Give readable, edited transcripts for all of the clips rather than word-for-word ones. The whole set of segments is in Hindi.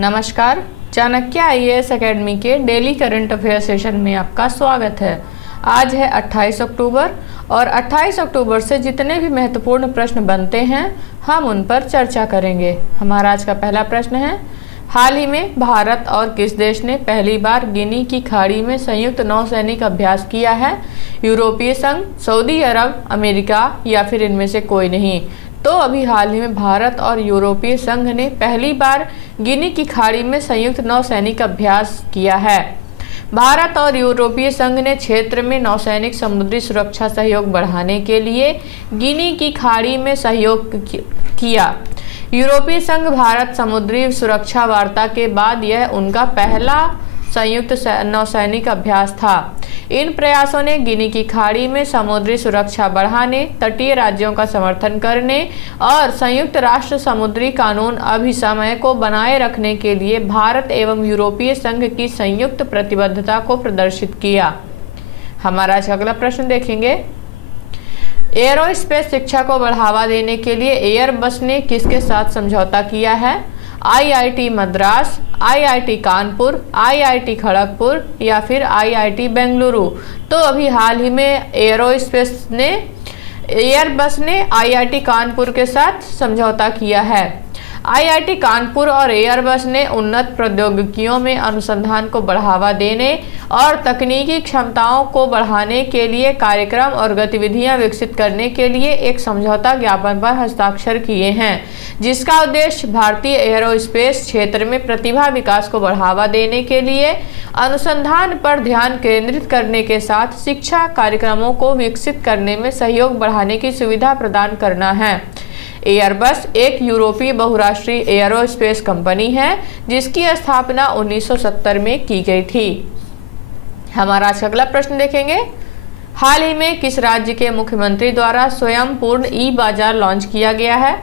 नमस्कार, चाणक्य आईएएस एकेडमी के डेली करंट अफेयर सेशन में आपका स्वागत है। आज है 28 अक्टूबर और 28 अक्टूबर से जितने भी महत्वपूर्ण प्रश्न बनते हैं हम उन पर चर्चा करेंगे। हमारा आज का पहला प्रश्न है, हाल ही में भारत और किस देश ने पहली बार गिनी की खाड़ी में संयुक्त नौसैनिक अभ्यास किया है? यूरोपीय संघ, सऊदी अरब, अमेरिका या फिर इनमें से कोई नहीं? तो अभी हाल ही में भारत और यूरोपीय संघ ने पहली बार गिनी की खाड़ी में संयुक्त नौसैनिक अभ्यास किया है। भारत और यूरोपीय संघ ने क्षेत्र में नौसैनिक समुद्री सुरक्षा सहयोग बढ़ाने के लिए गिनी की खाड़ी में सहयोग किया। यूरोपीय संघ भारत समुद्री सुरक्षा वार्ता के बाद यह उनका पहला संयुक्त नौसैनिक अभ्यास था। इन प्रयासों ने गिनी की खाड़ी में समुद्री सुरक्षा बढ़ाने, तटीय राज्यों का समर्थन करने और संयुक्त राष्ट्र समुद्री कानून अभिसमय को बनाए रखने के लिए भारत एवं यूरोपीय संघ की संयुक्त प्रतिबद्धता को प्रदर्शित किया। हमारा अगला प्रश्न देखेंगे, एयरोस्पेस शिक्षा को बढ़ावा देने के लिए एयरबस ने किसके साथ समझौता किया है? IIT Madras, IIT Kanpur, IIT Kharagpur या फिर आईआईटी बेंगलुरु? तो अभी हाल ही में एयरबस ने आईआईटी कानपुर के साथ समझौता किया है। आईआईटी कानपुर और एयरबस ने उन्नत प्रौद्योगिकियों में अनुसंधान को बढ़ावा देने और तकनीकी क्षमताओं को बढ़ाने के लिए कार्यक्रम और गतिविधियां विकसित करने के लिए एक समझौता ज्ञापन पर हस्ताक्षर किए हैं, जिसका उद्देश्य भारतीय एयरोस्पेस क्षेत्र में प्रतिभा विकास को बढ़ावा देने के लिए अनुसंधान पर ध्यान केंद्रित करने के साथ शिक्षा कार्यक्रमों को विकसित करने में सहयोग बढ़ाने की सुविधा प्रदान करना है। एयरबस एक यूरोपीय बहुराष्ट्रीय एयरोस्पेस कंपनी है जिसकी स्थापना 1970 में की गई थी। हमारा अगला प्रश्न देखेंगे, हाल ही में किस राज्य के मुख्यमंत्री द्वारा स्वयं पूर्ण ई बाजार लॉन्च किया गया है?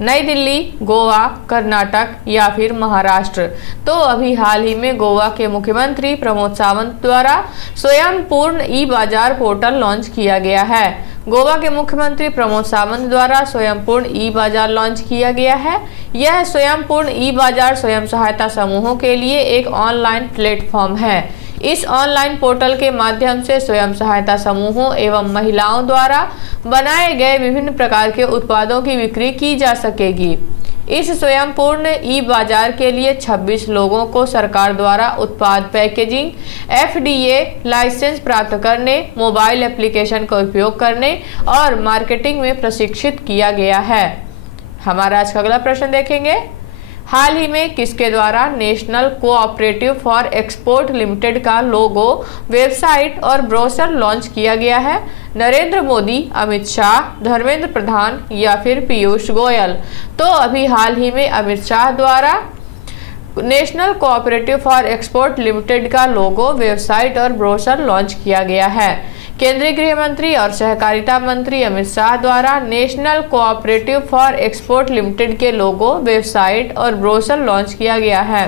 नई दिल्ली, गोवा, कर्नाटक या फिर महाराष्ट्र? तो अभी हाल ही में गोवा के मुख्यमंत्री प्रमोद सावंत द्वारा स्वयं पूर्ण ई बाजार पोर्टल लॉन्च किया गया है। गोवा के मुख्यमंत्री प्रमोद सावंत द्वारा स्वयं पूर्ण ई बाजार लॉन्च किया गया है। यह स्वयं पूर्ण ई बाजार स्वयं सहायता समूहों के लिए एक ऑनलाइन प्लेटफॉर्म है। इस ऑनलाइन पोर्टल के माध्यम से स्वयं सहायता समूहों एवं महिलाओं द्वारा बनाए गए विभिन्न प्रकार के उत्पादों की बिक्री की जा सकेगी। इस स्वयं पूर्ण ई बाजार के लिए 26 लोगों को सरकार द्वारा उत्पाद पैकेजिंग, एफडीए लाइसेंस प्राप्त करने, मोबाइल एप्लीकेशन का उपयोग करने और मार्केटिंग में प्रशिक्षित किया गया है। हमारा आज का अगला प्रश्न देखेंगे, हाल ही में किसके द्वारा national cooperative for export limited का लोगो, वेबसाइट और ब्रोशर लॉन्च किया गया है? नरेंद्र मोदी, अमित शाह, धर्मेंद्र प्रधान या फिर पीयूष गोयल? तो अभी हाल ही में अमित शाह द्वारा national cooperative for export limited का लोगो, वेबसाइट और ब्रोशर लॉन्च किया गया है। केंद्रीय गृह मंत्री और सहकारिता मंत्री अमित शाह द्वारा national cooperative for export limited के लोगो, वेबसाइट और ब्रोशर लॉन्च किया गया है।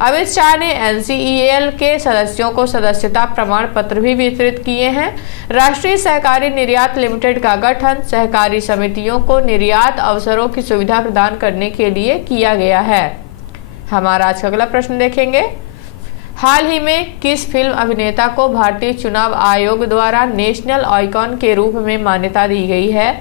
अमित शाह ने एनसीईएल के सदस्यों को सदस्यता प्रमाण पत्र भी वितरित किए हैं। राष्ट्रीय सहकारी निर्यात लिमिटेड का गठन सहकारी समितियों को निर्यात अवसरों की सुविधा प्रदान करने के लिए किया गया है। हमारा आज का अगला प्रश्न देखेंगे, हाल ही में किस फिल्म अभिनेता को भारतीय चुनाव आयोग द्वारा नेशनल आइकॉन के रूप में मान्यता दी गई है?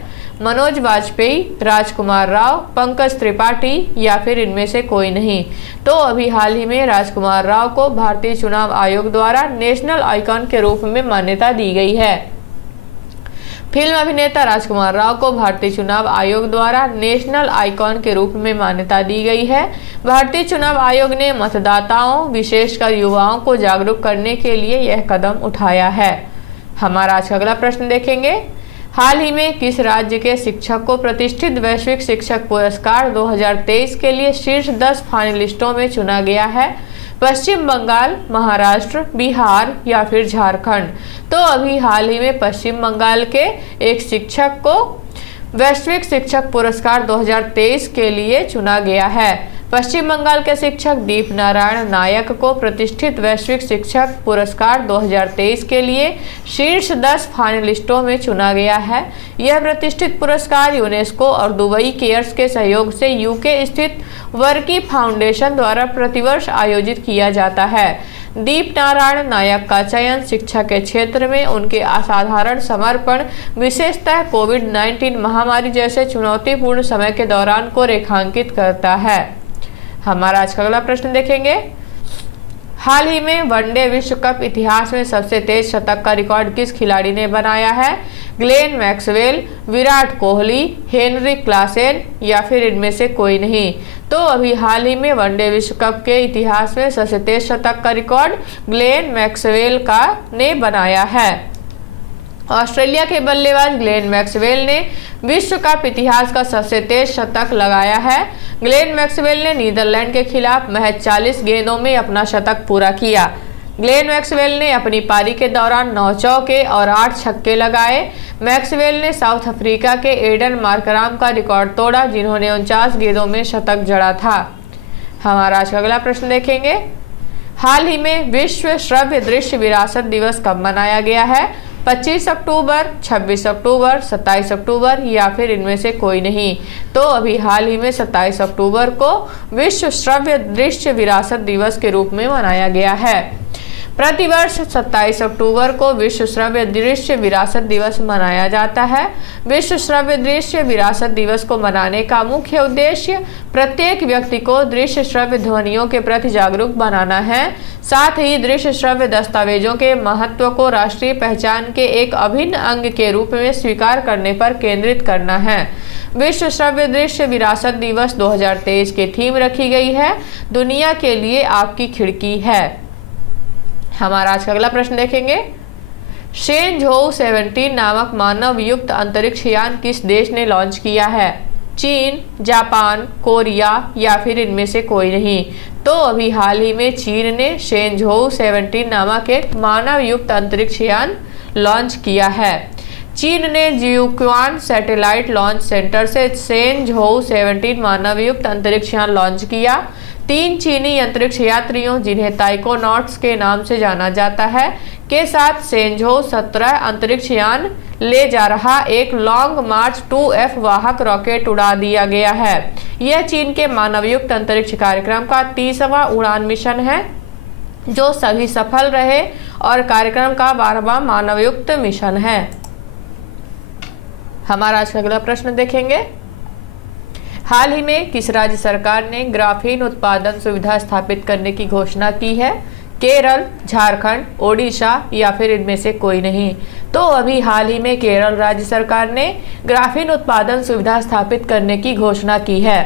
मनोज वाजपेयी, राजकुमार राव, पंकज त्रिपाठी या फिर इनमें से कोई नहीं? तो अभी हाल ही में राजकुमार राव को भारतीय चुनाव आयोग द्वारा नेशनल आइकॉन के रूप में मान्यता दी गई है। फिल्म अभिनेता राजकुमार राव को भारतीय चुनाव आयोग द्वारा नेशनल आइकॉन के रूप में मान्यता दी गई है। भारतीय चुनाव आयोग ने मतदाताओं, विशेषकर युवाओं को जागरूक करने के लिए यह कदम उठाया है। हमारा आज का अगला प्रश्न देखेंगे, हाल ही में किस राज्य के शिक्षक को प्रतिष्ठित वैश्विक शिक्षक पुरस्कार 2023 के लिए शीर्ष 10 फाइनलिस्टों में चुना गया है? पश्चिम बंगाल, महाराष्ट्र, बिहार या फिर झारखंड? तो अभी हाल ही में पश्चिम बंगाल के एक शिक्षक को वैश्विक शिक्षक पुरस्कार 2023 के लिए चुना गया है। पश्चिम बंगाल के शिक्षक दीप नारायण नायक को प्रतिष्ठित वैश्विक शिक्षक पुरस्कार 2023 के लिए शीर्ष 10 फाइनलिस्टों में चुना गया है। यह प्रतिष्ठित पुरस्कार यूनेस्को और दुबई केयर्स के सहयोग से यूके स्थित वर्की फाउंडेशन द्वारा प्रतिवर्ष आयोजित किया जाता है। दीप नारायण नायक का चयन शिक्षा के क्षेत्र में उनके असाधारण समर्पण, विशेषतः कोविड-19 महामारी जैसे चुनौतीपूर्ण समय के दौरान को रेखांकित करता है। हमारा आज का अगला प्रश्न देखेंगे। हाल ही में वनडे विश्व कप इतिहास में सबसे तेज शतक का रिकॉर्ड किस खिलाड़ी ने बनाया है? Glenn Maxwell, Virat Kohli, Heinrich Klaasen या फिर इनमें से कोई नहीं। तो अभी हाल ही में वनडे विश्व कप के इतिहास में सबसे तेज शतक का रिकॉर्ड ग्लेन मैक्सवेल का ने बनाया है। ऑस्ट्रेलिया के बल्लेबाज ग्लेन मैक्सवेल ने विश्व कप इतिहास का सबसे तेज शतक लगाया है। ग्लेन मैक्सवेल ने नीदरलैंड के खिलाफ महज 40 गेंदों में अपना शतक पूरा किया। ग्लेन मैक्सवेल ने अपनी पारी के दौरान 9 चौके और 8 छक्के लगाए। मैक्सवेल ने साउथ अफ्रीका के एडन मार्कराम का रिकॉर्ड तोड़ा, जिन्होंने 49 गेंदों में शतक जड़ा था। हमारा आज का अगला प्रश्न देखेंगे। हाल ही में विश्व श्रव्य दृश्य विरासत दिवस कब मनाया गया है? 25 अक्टूबर, 26 अक्टूबर, 27 अक्टूबर या फिर इनमें से कोई नहीं। तो अभी हाल ही में 27 अक्टूबर को विश्व श्रव्य दृश्य विरासत दिवस के रूप में मनाया गया है। प्रतिवर्ष 27 अक्टूबर को विश्व श्रव्य दृश्य विरासत दिवस मनाया जाता है। विश्व श्रव्य दृश्य विरासत दिवस को मनाने का मुख्य उद्देश्य प्रत्येक व्यक्ति को दृश्य श्रव्य ध्वनियों के प्रति जागरूक बनाना है। साथ ही दृश्य श्रव्य दस्तावेजों के महत्व को राष्ट्रीय पहचान के एक अभिन्न अंग के रूप में स्वीकार करने पर केंद्रित करना है। विश्व श्रव्य दृश्य विरासत दिवस 2023 की थीम रखी गई है, दुनिया के लिए आपकी खिड़की है। हमारा आज का अगला प्रश्न देखेंगे। शेनझोउ 17 नामक मानव युक्त अंतरिक्ष यान किस देश ने लॉन्च किया है? चीन, जापान, कोरिया या फिर इनमें से कोई नहीं। तो अभी हाल ही में चीन ने शेनझोउ 17 नामक एक मानव युक्त अंतरिक्ष यान लॉन्च किया है। चीन ने जियुक्वान सैटेलाइट लॉन्च सेंटर से शेनझोउ 17 मानव युक्त अंतरिक्ष यान लॉन्च किया। 3 चीनी अंतरिक्ष यात्रियों, जिन्हें ताइकोनॉट्स के नाम से जाना जाता है, के साथ शेनझोउ 17 अंतरिक्ष यान ले जा रहा एक लॉन्ग मार्च 2F वाहक रॉकेट उड़ा दिया गया है। यह चीन के मानवयुक्त अंतरिक्ष कार्यक्रम का 30वां उड़ान मिशन है, जो सभी सफल रहे और कार्यक्रम का 12वां मानवयुक्त मिशन है। हमारा आज का अगला प्रश्न देखेंगे। हाल ही में किस राज्य सरकार ने ग्राफीन उत्पादन सुविधा स्थापित करने की घोषणा की है? केरल, झारखंड, ओडिशा या फिर इनमें से कोई नहीं। तो अभी हाल ही में केरल राज्य सरकार ने ग्राफीन उत्पादन सुविधा स्थापित करने की घोषणा की है।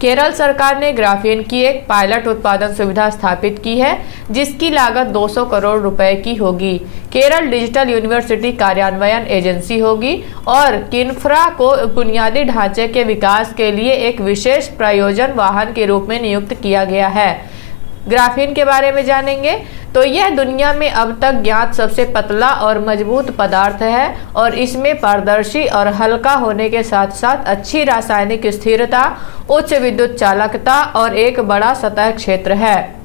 केरल सरकार ने ग्राफीन की एक पायलट उत्पादन सुविधा स्थापित की है, जिसकी लागत 200 करोड़ रुपए की होगी। केरल डिजिटल यूनिवर्सिटी कार्यान्वयन एजेंसी होगी और किन्फ्रा को बुनियादी ढांचे के विकास के लिए एक विशेष प्रयोजन वाहन के रूप में नियुक्त किया गया है। ग्राफीन के बारे में जानेंगे तो यह दुनिया में अब तक ज्ञात सबसे पतला और मजबूत पदार्थ है और इसमें पारदर्शी और हल्का होने के साथ साथ अच्छी रासायनिक स्थिरता, उच्च विद्युत चालकता और एक बड़ा सतह क्षेत्र है।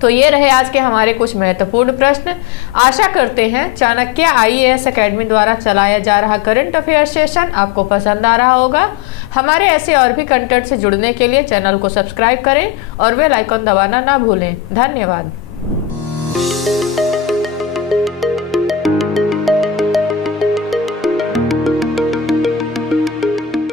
तो ये रहे आज के हमारे कुछ महत्वपूर्ण प्रश्न। आशा करते हैं चाणक्य IAS अकेडमी द्वारा चलाया जा रहा करंट अफेयर सेशन आपको पसंद आ रहा होगा। हमारे ऐसे और भी कंटेंट से जुड़ने के लिए चैनल को सब्सक्राइब करें और बेल आइकन दबाना ना भूलें। धन्यवाद।